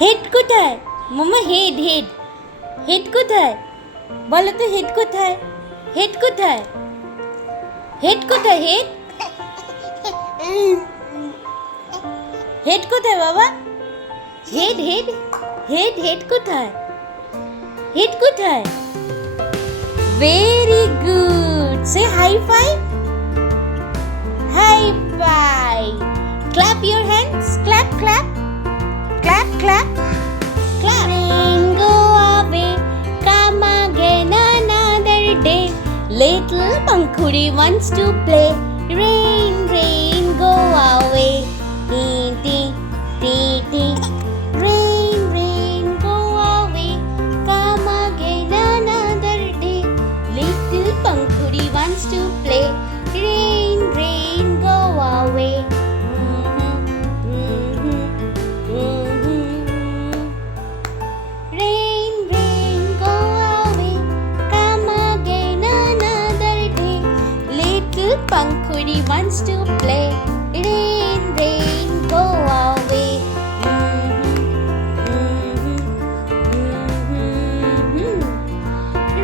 Head কোথায় মামা head head head কোথায় বলো তো হেড কোথায় হেড কোথায় হেড কোথায় হেড হেড কোথায় বাবা হেড হেড হেড হেড কোথায় হেড কোথায় very good say high five clap. Away come again another day. Little pankhuri wants to play. Rain rain go away Wants to play. Rain, rain, go.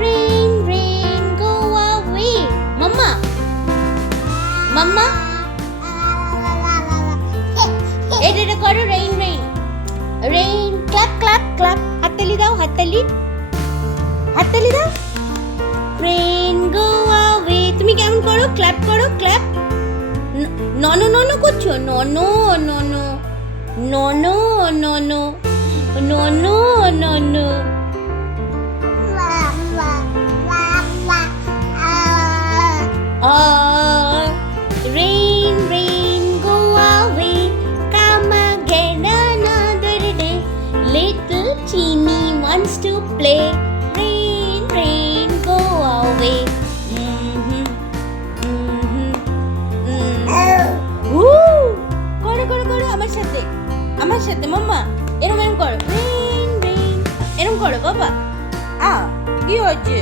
Rain, rain, go. Mama, Mama, এটা এটা করো rain rain rain clap clap clap হাততালি দাও হাততালি হাততালি দাও rain করো clap করো ক্ল্যাপ নন নন করছ নন নন নন নন নন নন Rain, rain, go away. Come again another day. Little Chini wants to play. আমার সাথে মাম্মা এরম এরম করো। এরম করো বাবা। আ কি হচ্ছে